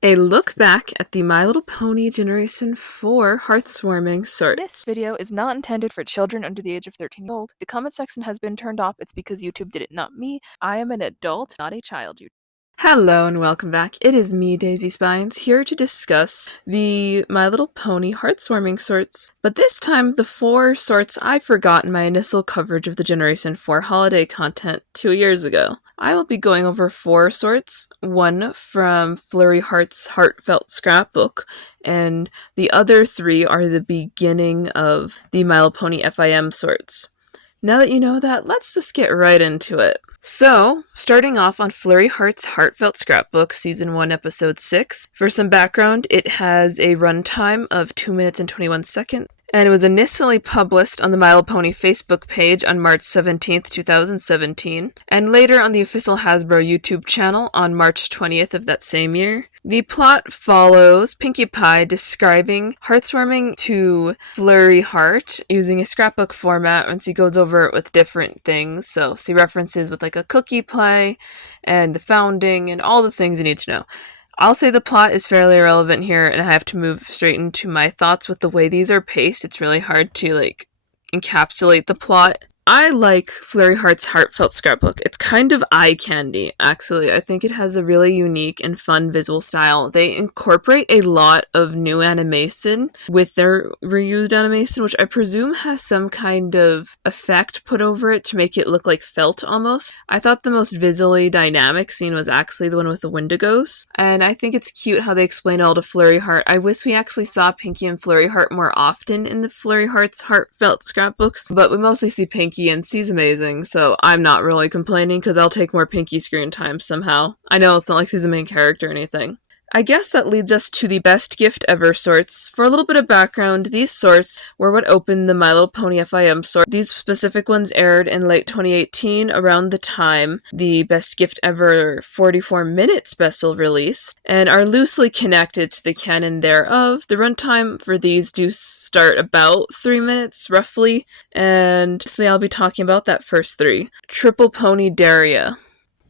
A look back at the My Little Pony Generation 4 Hearthswarming sort. This video is not intended for children under the age of 13 years old. The comment section has been turned off. It's because YouTube did it, not me. I am an adult, not a child. Hello and welcome back. It is me, Daisy Spines, here to discuss the My Little Pony Hearthswarming sorts, but this time the 4 sorts I forgot in my initial coverage of the Generation 4 holiday content 2 years ago. I will be going over 4 sorts, one from Flurry Heart's Heartfelt Scrapbook, and the other 3 are the beginning of the My Little Pony FIM sorts. Now that you know that, let's just get right into it. So, starting off on Flurry Heart's Heartfelt Scrapbook, Season 1, Episode 6. For some background, it has a runtime of 2 minutes and 21 seconds, and it was initially published on the My Little Pony Facebook page on March 17th, 2017, and later on the official Hasbro YouTube channel on March 20th of that same year. The plot follows Pinkie Pie describing Hearthswarming to Flurry Heart using a scrapbook format once he goes over it with different things. So see references with like a cookie play and the founding and all the things you need to know. I'll say the plot is fairly irrelevant here, and I have to move straight into my thoughts with the way these are paced. It's really hard to encapsulate the plot. I like Flurry Heart's Heartfelt Scrapbook. It's kind of eye candy, actually. I think it has a really unique and fun visual style. They incorporate a lot of new animation with their reused animation, which I presume has some kind of effect put over it to make it look like felt almost. I thought the most visually dynamic scene was actually the one with the Wendigos, and I think it's cute how they explain it all to Flurry Heart. I wish we actually saw Pinkie and Flurry Heart more often in the Flurry Heart's Heartfelt Scrapbooks, but we mostly see Pinkie and she's amazing, so I'm not really complaining because I'll take more Pinkie screen time somehow. I know it's not like she's the main character or anything. I guess that leads us to the best gift ever sorts. For a little bit of background, these sorts were what opened the My Little Pony FIM sort. These specific ones aired in late 2018, around the time the Best Gift Ever 44-minute special released, and are loosely connected to the canon thereof. The runtime for these do start about 3 minutes, roughly, and so I'll be talking about that first 3. Triple Pony Daria.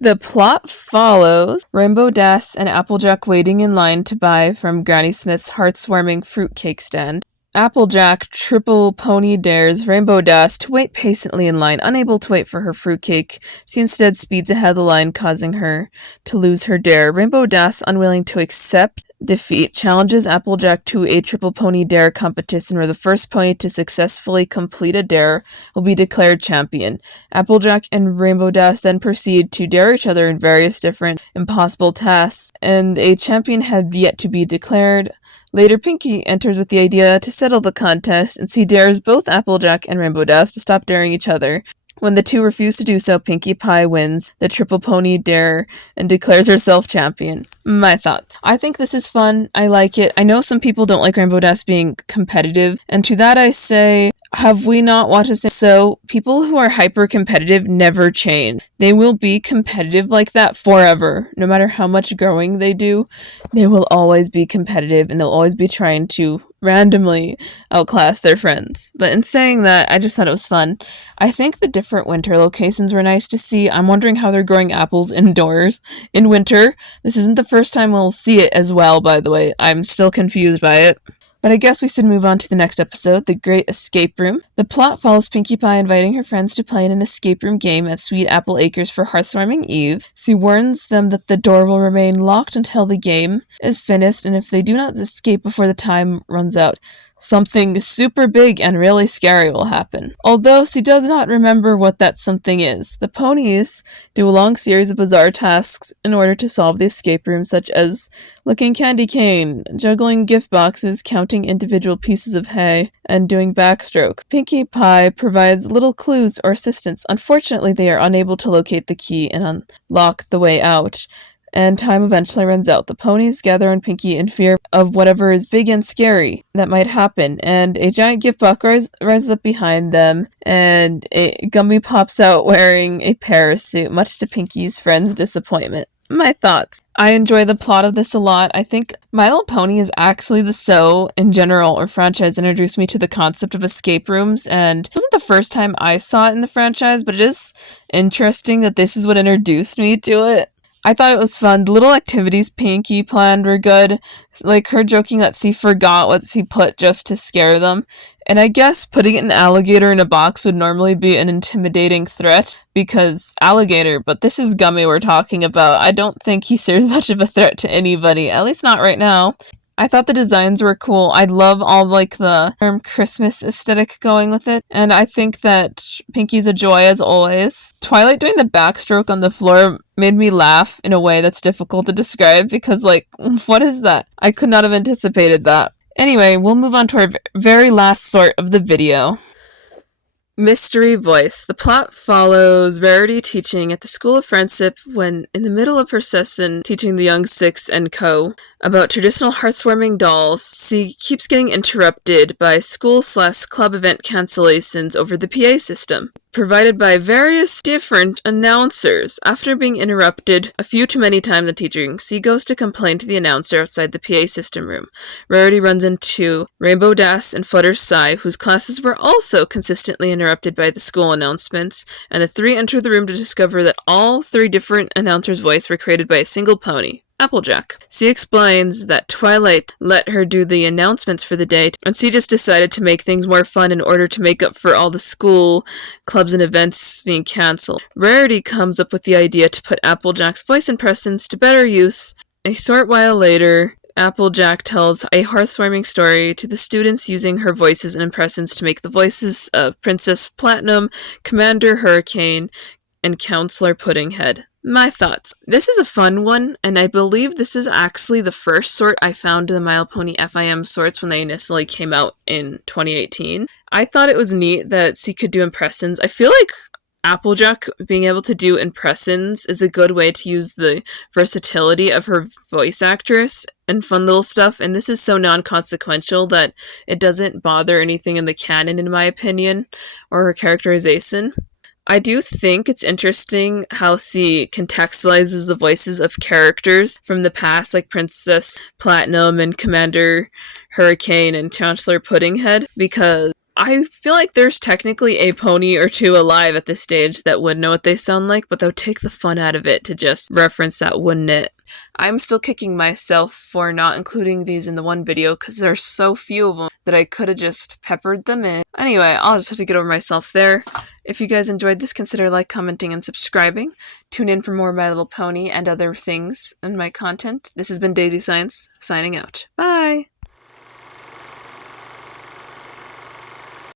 The plot follows Rainbow Dash and Applejack waiting in line to buy from Granny Smith's heartswarming fruitcake stand. Applejack triple pony dares Rainbow Dash to wait patiently in line, unable to wait for her fruitcake. She instead speeds ahead of the line, causing her to lose her dare. Rainbow Dash, unwilling to accept defeat, challenges Applejack to a triple pony dare competition where the first pony to successfully complete a dare will be declared champion. Applejack and Rainbow Dash then proceed to dare each other in various different impossible tasks, and a champion had yet to be declared. Later, Pinkie enters with the idea to settle the contest, and she dares both Applejack and Rainbow Dash to stop daring each other. When the two refuse to do so, Pinkie Pie wins the Triple Pony Dare and declares herself champion. My thoughts. I think this is fun. I like it. I know some people don't like Rainbow Dash being competitive, and to that I say, have we not watched this? So, people who are hyper-competitive never change. They will be competitive like that forever. No matter how much growing they do, they will always be competitive, and they'll always be trying to randomly outclass their friends. But in saying that, I just thought it was fun. I think the different winter locations were nice to see. I'm wondering how they're growing apples indoors in winter. This isn't the first time we'll see it as well, by the way. I'm still confused by it. But I guess we should move on to the next episode, The Great Escape Room. The plot follows Pinkie Pie inviting her friends to play in an escape room game at Sweet Apple Acres for Hearthswarming Eve. She warns them that the door will remain locked until the game is finished, and if they do not escape before the time runs out, something super big and really scary will happen. Although she does not remember what that something is. The ponies do a long series of bizarre tasks in order to solve the escape room, such as licking candy cane, juggling gift boxes, counting individual pieces of hay, and doing backstrokes. Pinkie Pie provides little clues or assistance. Unfortunately, they are unable to locate the key and unlock the way out, and time eventually runs out. The ponies gather on Pinkie in fear of whatever is big and scary that might happen, and a giant gift box rises up behind them, and a Gummy pops out wearing a parachute, much to Pinkie's friends' disappointment. My thoughts. I enjoy the plot of this a lot. I think My Little Pony is actually the show in general or franchise that introduced me to the concept of escape rooms, and it wasn't the first time I saw it in the franchise, but it is interesting that this is what introduced me to it. I thought it was fun. The little activities Pinky planned were good. Like her joking that she forgot what she put just to scare them. And I guess putting an alligator in a box would normally be an intimidating threat because alligator, but this is Gummy we're talking about. I don't think he serves much of a threat to anybody, at least not right now. I thought the designs were cool. I love all like the Christmas aesthetic going with it. And I think that Pinky's a joy as always. Twilight doing the backstroke on the floor made me laugh in a way that's difficult to describe because like, what is that? I could not have anticipated that. Anyway, we'll move on to our very last sort of the video. Mystery Voice. The plot follows Rarity teaching at the School of Friendship when, in the middle of her session teaching the Young Six and Co. about traditional heartwarming dolls, she keeps getting interrupted by school/club event cancellations over the PA system, provided by various different announcers. After being interrupted a few too many times in the teaching, she goes to complain to the announcer outside the PA system room. Rarity runs into Rainbow Dash and Fluttershy, whose classes were also consistently interrupted by the school announcements, and the three enter the room to discover that all three different announcers' voices were created by a single pony, Applejack. She explains that Twilight let her do the announcements for the day, and she just decided to make things more fun in order to make up for all the school clubs and events being cancelled. Rarity comes up with the idea to put Applejack's voice impressions to better use. A short while later, Applejack tells a heartwarming story to the students using her voices and impressions to make the voices of Princess Platinum, Commander Hurricane, and Counselor Puddinghead. My thoughts. This is a fun one, and I believe this is actually the first sort I found in the My Little Pony FIM sorts when they initially came out in 2018. I thought it was neat that she could do impressions. I feel like Applejack being able to do impressions is a good way to use the versatility of her voice actress and fun little stuff, and this is so non-consequential that it doesn't bother anything in the canon, in my opinion, or her characterization. I do think it's interesting how she contextualizes the voices of characters from the past, like Princess Platinum and Commander Hurricane and Chancellor Puddinghead, because I feel like there's technically a pony or two alive at this stage that would know what they sound like, but they'll take the fun out of it to just reference that, wouldn't it? I'm still kicking myself for not including these in the one video because there's so few of them that I could have just peppered them in. Anyway, I'll just have to get over myself there. If you guys enjoyed this, consider like, commenting, and subscribing. Tune in for more My Little Pony and other things in my content. This has been Daisy Science, signing out. Bye!